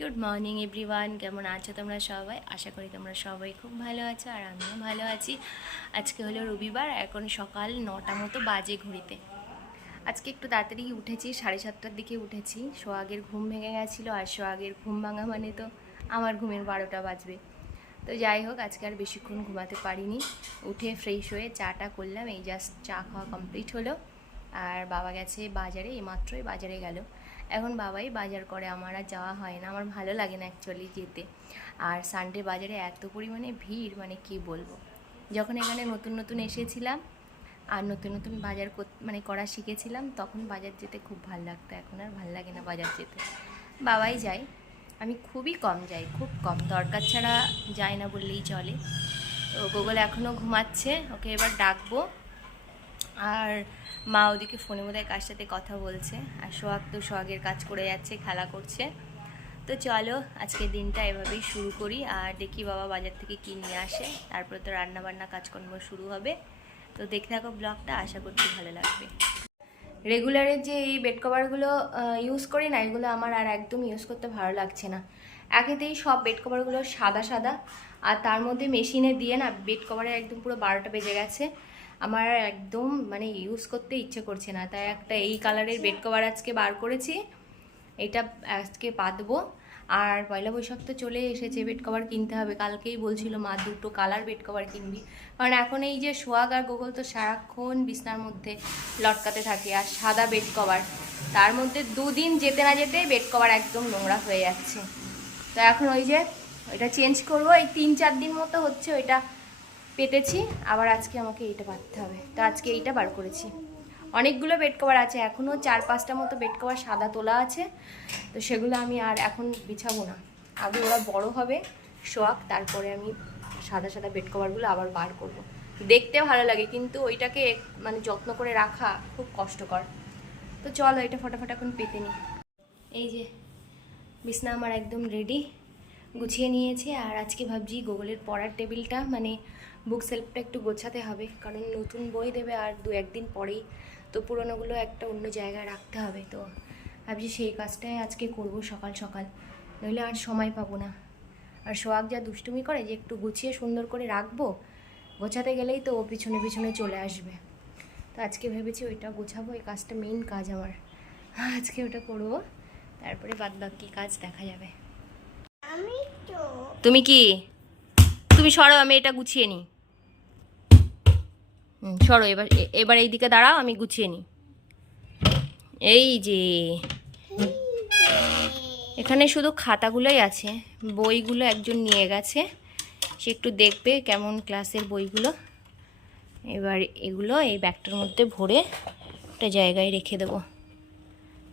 Good morning everyone, কেমন আছো তোমরা সবাই? আশা করি তোমরা সবাই খুব ভালো আছো আর আমিও ভালো আছি। আজকে হলো রবিবার, এখন সকাল নটা মতো বাজে ঘড়িতে। আজকে একটু তাড়াতাড়ি উঠেছি, সাড়ে সাতটার দিকে উঠেছি। সোহাগের ঘুম ভেঙে গেছিল আর সোহাগের ঘুম ভাঙা মানে তো আমার ঘুমের বারোটা বাজবে। তো যাই হোক, আজকে আর বেশিক্ষণ ঘুমাতে পারিনি। উঠে ফ্রেশ হয়ে চাটা করলাম, এই জাস্ট চা খাওয়া কমপ্লিট হলো। আর বাবা গেছে বাজারে এইমাত্রই বাজারে গেল। এখন বাবাই বাজার করে, আমার আর যাওয়া হয় না। আমার ভালো লাগে না অ্যাকচুয়ালি যেতে। আর সানডে বাজারে এত পরিমাণে ভিড় মানে কি বলব? যখন এখানে নতুন নতুন এসেছিলাম আর নতুন নতুন বাজার মানে করা শিখেছিলাম, তখন বাজার যেতে খুব ভালো লাগতো। এখন আর ভালো লাগে না বাজার যেতে। বাবাই যায়। আমি খুবই কম যাই, খুব কম। দরকার ছাড়া যায় না বললেই চলে। তো গুগল এখনও ঘুমাচ্ছে, ওকে এবার ডাকবো। আর মা ওদিকে ফোনে বোধহয় কার সাথে কথা বলছে, আর সোহাগ তো সোহাগের কাজ করে যাচ্ছে, খেলা করছে। তো চলো, আজকের দিনটা এভাবেই শুরু করি, আর দেখি বাবা বাজার থেকে কী নিয়ে আসে, তারপরে তো রান্না বান্না কাজকর্ম শুরু হবে। তো দেখতে থাকো ব্লগটা, আশা করছি ভালো লাগবে। রেগুলারের যে এই বেড কভারগুলো ইউজ করি না, এগুলো আমার আর একদম ইউজ করতে ভালো লাগছে না। একেতেই সব বেড কভারগুলো সাদা সাদা, আর তার মধ্যে মেশিনে দিয়ে না বেড কভারে একদম পুরো বারোটা বেজে গেছে। আমার একদম মানে ইউজ করতে ইচ্ছে করছে না। তাই একটা এই কালারের বেড কভার আজকে বার করেছি। এটা আজকে পাতবো। আর পয়লা বৈশাখ তো চলে এসেছে বেড কভার কিনতে হবে। কালকেই বলছিল মা, দুটো কালার বেড কভার কিনবি। কারণ এখন এই যে সোয়াগ আর গোগল তো সারাক্ষণ বিছনার মধ্যে লটকাতে থাকে, আর সাদা বেড কভার তার মধ্যে দুদিন যেতে না যেতে বেড কভার একদম নোংরা হয়ে যাচ্ছে। তো এখন ওই যে, ওইটা চেঞ্জ করব। এই তিন চার দিন মতো হচ্ছে ওইটা পেতেছি, আবার আজকে আমাকে এইটা পাততে হবে। তো আজকে এইটা বার করেছি। অনেকগুলো বেড কভার আছে এখনও চার পাঁচটা মতো বেড কভার সাদা তোলা আছে। তো সেগুলো আমি আর এখন বিছাবো না। আগে ওরা বড় হবে শোয়াক তারপরে আমি সাদা সাদা বেড কভারগুলো আবার বার করব। দেখতে ভালো লাগে, কিন্তু ওইটাকে মানে যত্ন করে রাখা খুব কষ্টকর। তো চলো এটা ফটাফট এখন পেতে নিই এই যে, বিছনা আমার একদম রেডি গুছিয়ে নিয়েছে। আর আজকে ভাবছি গুগলের পড়ার টেবিলটা মানে বুক সেলফটা একটু গোছাতে হবে কারণ নতুন বই দেবে আর দু একদিন পরেই তো পুরোনোগুলো একটা অন্য জায়গায় রাখতে হবে। তো ভাবছি সেই কাজটাই আজকে করব সকাল সকাল নইলে আর সময় পাবো না। আর সোহাগ যা দুষ্টুমি করে যে একটু গুছিয়ে সুন্দর করে রাখব গোছাতে গেলেই তো ও পিছনে পিছনে চলে আসবে। তো আজকে ভেবেছি ওইটা গোছাবো এই কাজটা মেইন কাজ আমার। আজকে ওটা করব তারপরে বাদ বাকি কাজ দেখা যাবে। আমি তো তুমি কি? তুমি সরো আমি এটা গুছিয়ে নিই। হুম, সরো এবার এবার এই দিকে দাঁড়াও আমি গুছিয়ে নিই। এই যে। এখানে শুধু খাতাগুলোই আছে বইগুলো একজন নিয়ে গেছে। সে একটু দেখবে কেমন ক্লাসের বইগুলো। এবার এগুলো এই ব্যাগটার মধ্যে ভরে একটা জায়গায় রেখে দেবো।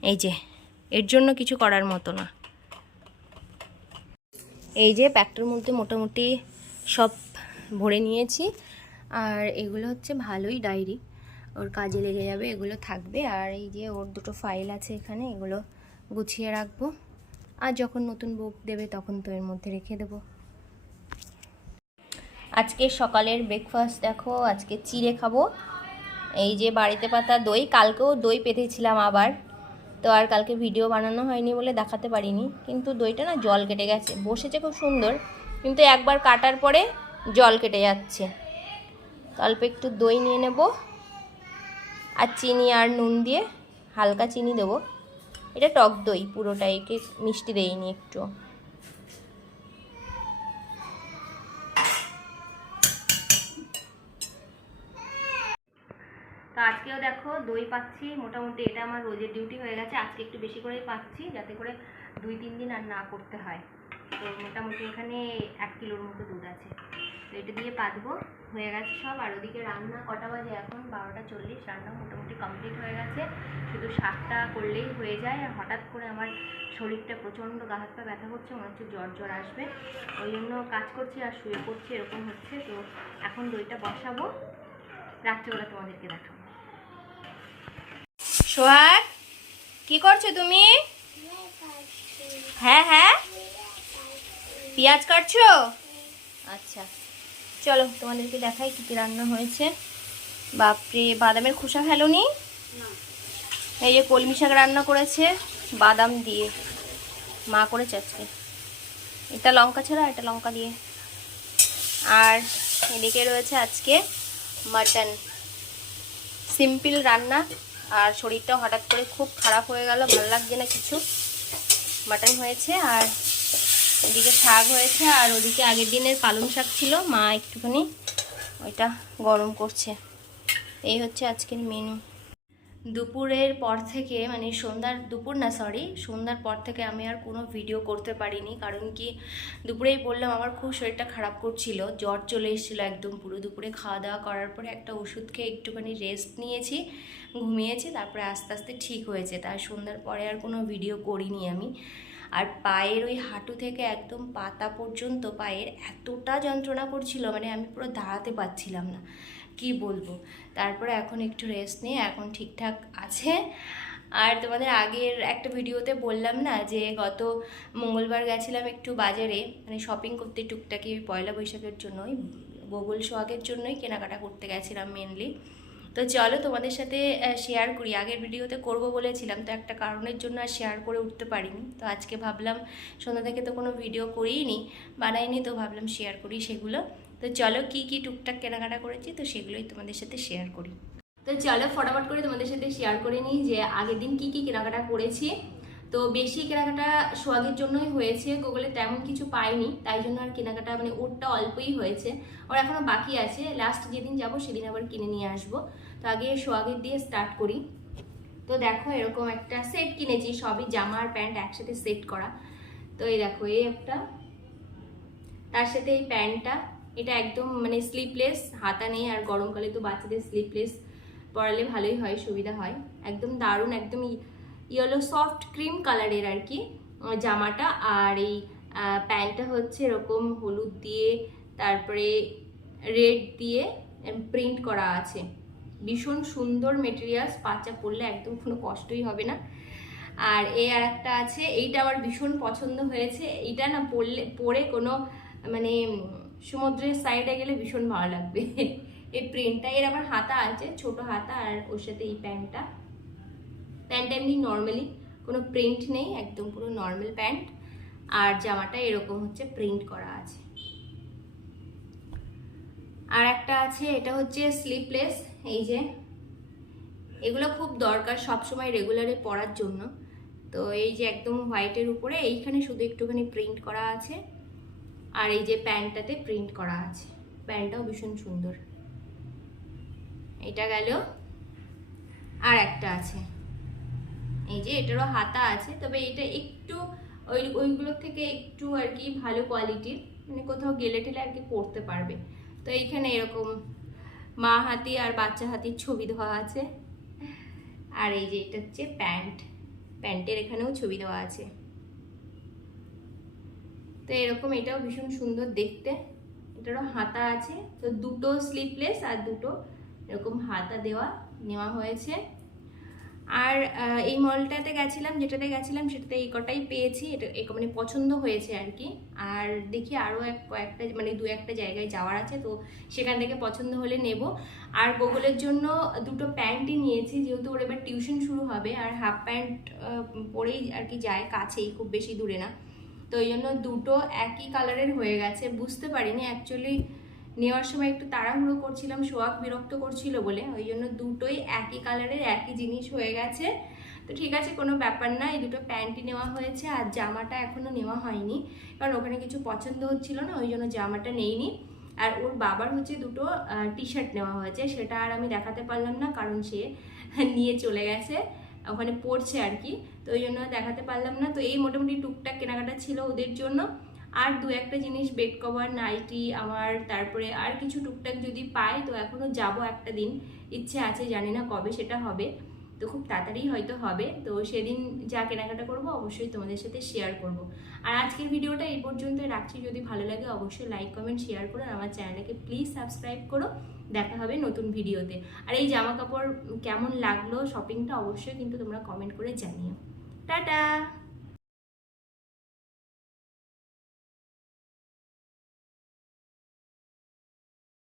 এই যে এর জন্য কিছু করার মতো না। এই যে ব্যাগটার মধ্যে মোটামুটি সব ভরে নিয়েছি। আর এগুলো হচ্ছে ভালোই ডায়েরি। ওর কাজে লেগে যাবে, এগুলো থাকবে। আর এই যে ওর দুটো ফাইল আছে এখানে, এগুলো গুছিয়ে রাখব। আর যখন নতুন বুক দেবে, তখন তো এর মধ্যে রেখে দেবো। আজকে সকালের ব্রেকফাস্ট দেখো, আজকে চিড়ে খাব। এই যে বাড়িতে পাতা দই, কালকেও দই পেতেছিলাম আবার। তো আর কালকে ভিডিও বানানো হয়নি বলে দেখাতে পারিনি। কিন্তু দইটা না জল কেটে গেছে, বসেছে খুব সুন্দর। কিন্তু একবার কাটার পরে জল কেটে যাচ্ছে। অল্প একটু দই নিয়ে নেব আর চিনি আর নুন দিয়ে হালকা চিনি দেবো। এটা টক দই পুরোটাই একে মিষ্টি দেইনি একটু। আজকেও দেখো দই পাচ্ছি, মোটামুটি এটা আমার রোজের ডিউটি হয়ে গেছে, আজকে একটু বেশি করেই পাচ্ছি যাতে করে দুই, তিন দিন আর না করতে হয়। তো মোটামুটি এখানে এক কিলোর মতো দুধ আছে। তো এটা দিয়ে পাতবো। হয়ে গেছে সব। আর ওদিকে রান্না কটা বাজে এখন? বারোটা চল্লিশ। রান্না মোটামুটি কমপ্লিট হয়ে গেছে। শুধু শাকটা করলেই হয়ে যায়। আর হঠাৎ করে আমার শরীরটা প্রচণ্ড গা হাত পা ব্যথা করছে মনে হচ্ছে জ্বর জ্বর আসবে। ওই জন্য কাজ করছি আর শুয়ে পড়ছি, এরকম হচ্ছে। তো এখন দইটা বসাবো। রাত্রেবেলা তোমাদেরকে দেখাবো। সোহাগ, কি করছ তুমি? হ্যাঁ হ্যাঁ। পেঁয়াজ কাটছো? আচ্ছা। চলো তোমাদেরকে দেখাই কী কী রান্না হয়েছে। বাপরে বাদামের খোসা ফেলোনি এই যে কলমি শাক রান্না করেছে বাদাম দিয়ে। মা করেছে আজকে। এটা লঙ্কা ছাড়া এটা লঙ্কা দিয়ে। আর এদিকে রয়েছে আজকে মাটন। সিম্পল রান্না আর শরীরটা হঠাৎ করে খুব খারাপ হয়ে গেল ভালো লাগছে না কিছু। মাটন হয়েছে আর এদিকে শাক হয়েছে আর ওদিকে আগের দিনের পালং শাক ছিল। মা একটুখানি ওইটা গরম করছে। এই হচ্ছে আজকের মেনু দুপুরের পর থেকে মানে সন্ধ্যার, দুপুর না সরি সন্ধ্যার পর থেকে আমি আর কোনো ভিডিও করতে পারিনি। কারণ কি, দুপুরেই বললাম, আমার খুব শরীরটা খারাপ করছিল। জ্বর চলে এসেছিল একদম পুরো দুপুরে। খাওয়া দাওয়া করার পরে একটা ওষুধ খেয়ে একটুখানি রেস্ট নিয়েছি, ঘুমিয়েছি, তারপরে আস্তে আস্তে ঠিক হয়েছে। তার সন্ধ্যার পরে আর কোনো ভিডিও করিনি আমি। আর পায়ের ওই হাঁটু থেকে একদম পাতা পর্যন্ত পায়ের এতটা যন্ত্রণা করছিল মানে আমি পুরো দাঁড়াতে পারছিলাম না। কি বলব? তারপরে এখন একটু রেস্ট নিয়ে এখন ঠিকঠাক আছে। আর তোমাদের আগের একটা ভিডিওতে বললাম না যে, গত মঙ্গলবার গেছিলাম একটু বাজারে মানে শপিং করতে টুকটাকি পয়লা বৈশাখের জন্যই গোগল সোহাগের জন্যই কেনাকাটা করতে গেছিলাম মেনলি তো চলো তোমাদের সাথে শেয়ার করি। আগের ভিডিওতে করব বলেছিলাম, তো একটা কারণের জন্য আর শেয়ার করে উঠতে পারিনি। তো আজকে ভাবলাম, সন্ধ্যা থেকে তো কোনো ভিডিও করিনি বানাইনি তো ভাবলাম শেয়ার করি সেগুলো। তো চলো কি কি টুকটাক কেনাকাটা করেছি, তো সেগুলোই তোমাদের সাথে শেয়ার করি। তো চলো, ফটাফট করে তোমাদের সাথে শেয়ার করে নিই যে আগের দিন কি কি কেনাকাটা করেছি। তো বেশি কেনাকাটা সোয়াগের জন্যই হয়েছে। গুগলে তেমন কিছু পাইনি, তাই জন্য আর কেনাকাটা মানে ওরটা অল্পই হয়েছে। ওর এখনও বাকি আছে। লাস্ট যেদিন যাব সেদিন আবার কিনে নিয়ে আসব। তো আগে সোয়াগের দিয়ে স্টার্ট করি। তো দেখো এরকম একটা সেট কিনেছি, সবই জামা আর প্যান্ট একসাথে সেট করা। তো এই দেখো, এই একটা। তার সাথে এই প্যান্টটা, এটা একদম মানে স্লিপলেস হাতা নেই আর গরমকালে তো বাচ্চাদের স্লিপলেস পরালে ভালোই হয়, সুবিধা হয়। একদম দারুণ একদম ইয়েলো সফট ক্রিম কালারের আর কি জামাটা। আর এই প্যান্টটা হচ্ছে এরকম হলুদ দিয়ে, তারপরে রেড দিয়ে প্রিন্ট করা আছে। ভীষণ সুন্দর মেটেরিয়ালস বাচ্চা পরলে একদম কোনো কষ্টই হবে না। আর এ আর একটা আছে, এইটা আমার ভীষণ পছন্দ হয়েছে। এইটা না পরলে পরে কোনো মানে সমুদ্রের সাইডে গেলে ভীষণ ভালো লাগবে। এই প্রিন্টটা এর আবার হাতা আছে, ছোট হাতা, আর ওর সাথে এই প্যান্টটা। প্যান্টটা এমনি নর্মালি, কোনো প্রিন্ট নেই, একদম পুরো নর্মাল প্যান্ট, আর জামাটা এরকম হচ্ছে প্রিন্ট করা আছে। আর একটা আছে, এটা হচ্ছে স্লিপলেস এই যে। এগুলো খুব দরকার সবসময় রেগুলারে পরার জন্য। তো এই যে একদম হোয়াইটের উপরে, এইখানে শুধু একটুখানি প্রিন্ট করা আছে, আর এই যে প্যান্টটাতে প্রিন্ট করা আছে। প্যান্টটাও ভীষণ সুন্দর। এটা গেল। আর একটা আছে। এই যে এটারও হাতা আছে, তবে এটা একটু ওই ওইগুলোর থেকে একটু আর কি ভালো কোয়ালিটির মানে কোথাও গেলে টেলে আর কি পরতে পারবে। তো এইখানে এরকম মা হাতি আর বাচ্চা হাতির ছবি দেওয়া আছে। আর এই যে এটা হচ্ছে প্যান্ট, প্যান্টের এখানেও ছবি দেওয়া আছে। তো এরকম এটাও ভীষণ সুন্দর দেখতে। এটারও হাতা আছে, তো দুটো স্লিপলেস আর দুটো এরকম হাতা দেওয়া নেওয়া হয়েছে। আর এই মলটাতে গেছিলাম, যেটাতে গেছিলাম, সেটাতে এই কটাই পেয়েছি। এটা মানে পছন্দ হয়েছে আর কি আর দেখি আরও এক কয়েকটা মানে দু একটা জায়গায় যাওয়ার আছে, তো সেখান থেকে পছন্দ হলে নেব। আর গোগলের জন্য দুটো প্যান্টই নিয়েছি, যেহেতু ওর এবার টিউশন শুরু হবে, আর হাফ প্যান্ট পরেই আর কি যায়, কাছেই, খুব বেশি দূরে না। তো এই জন্য দুটো একই কালারের হয়ে গেছে, বুঝতে পারিনি অ্যাকচুয়ালি নেওয়ার সময় একটু তাড়াহুড়ো করছিলাম সোয়াক বিরক্ত করছিল বলে। ওই জন্য দুটোই একই কালারের, একই জিনিস হয়ে গেছে। তো ঠিক আছে, কোনো ব্যাপার না, এই দুটো প্যান্টই নেওয়া হয়েছে আর জামাটা এখনও নেওয়া হয়নি। কারণ ওখানে কিছু পছন্দ হচ্ছিল না, ওই জন্য জামাটা নেইনি। আর ওর বাবার হচ্ছে দুটো টি শার্ট নেওয়া হয়েছে, সেটা আর আমি দেখাতে পারলাম না, কারণ সে নিয়ে চলে গেছে, ওখানে পড়ছে আর কি। তো ওই জন্য দেখাতে পারলাম না। তো এই মোটামুটি টুকটাক কেনাকাটা ছিল ওদের জন্য। আর দু একটা জিনিস বেড কভার নাইটি আমার, তারপরে আর কিছু টুকটাক যদি পাই, তো এখনও যাব একটা দিন। ইচ্ছে আছে, জানি না কবে সেটা হবে। তো খুব তাড়াতাড়ি হয়তো হবে। তো সেদিন যা কেনাকাটা করব, অবশ্যই তোমাদের সাথে শেয়ার করব। আর আজকের ভিডিওটা এই পর্যন্তই রাখছি। যদি ভালো লাগে, অবশ্যই লাইক কমেন্ট শেয়ার করো আমার চ্যানেলটাকে প্লিজ সাবস্ক্রাইব করো। দেখা হবে নতুন ভিডিওতে। আর এই জামা কাপড় কেমন লাগল শপিংটা অবশ্যই কিন্তু তোমরা কমেন্ট করে জানিও। টাটা!